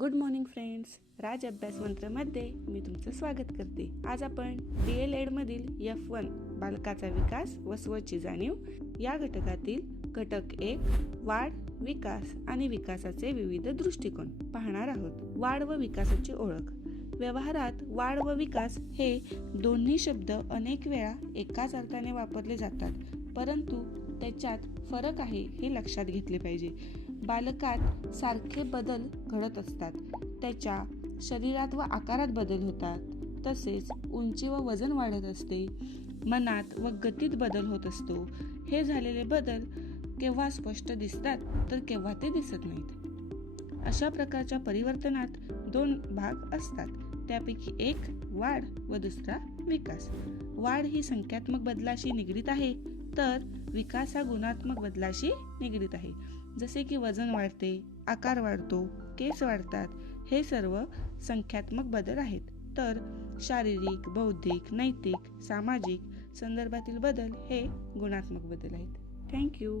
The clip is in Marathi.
Good morning friends. राज अभ्यास मंत्रमध्ये मी तुमचं स्वागत करते. आज आपण DL मधील F1 बालकाचा विकास व स्वची जाणीव या घटकातील घटक 1 वाढ, विकास आणि विकासाचे विविध दृष्टिकोन पाहणार आहोत. वाढ व विकासाची ओळख. व्यवहारात वाढ व विकास हे दोन्ही शब्द अनेक वेळा एकाच अर्थाने वापरले जातात, परंतु त्याच्यात फरक आहे हे लक्षात घेतले पाहिजे. बालकात सारखे बदल घडत असतात. त्याच्या शरीरात व आकारात बदल होतात. तसेच उंची व वजन वाढत असते. मनात व गतीत बदल होत असतो. हे झालेले बदल केव्हा स्पष्ट दिसतात तर केव्हा ते दिसत नाहीत. अशा प्रकारच्या परिवर्तनात दोन भाग असतात. त्यापैकी एक वाढ व दुसरा विकास. वाढ ही संख्यात्मक बदलाशी निगडीत आहे, तर विकास हा गुणात्मक बदलाशी निगडीत आहे. जसे की वजन वाढते, आकार वाढतो, केस वाढतात, हे सर्व संख्यात्मक बदल आहेत. तर शारीरिक, बौद्धिक, नैतिक, सामाजिक संदर्भातील बदल हे गुणात्मक बदल आहेत. थँक्यू.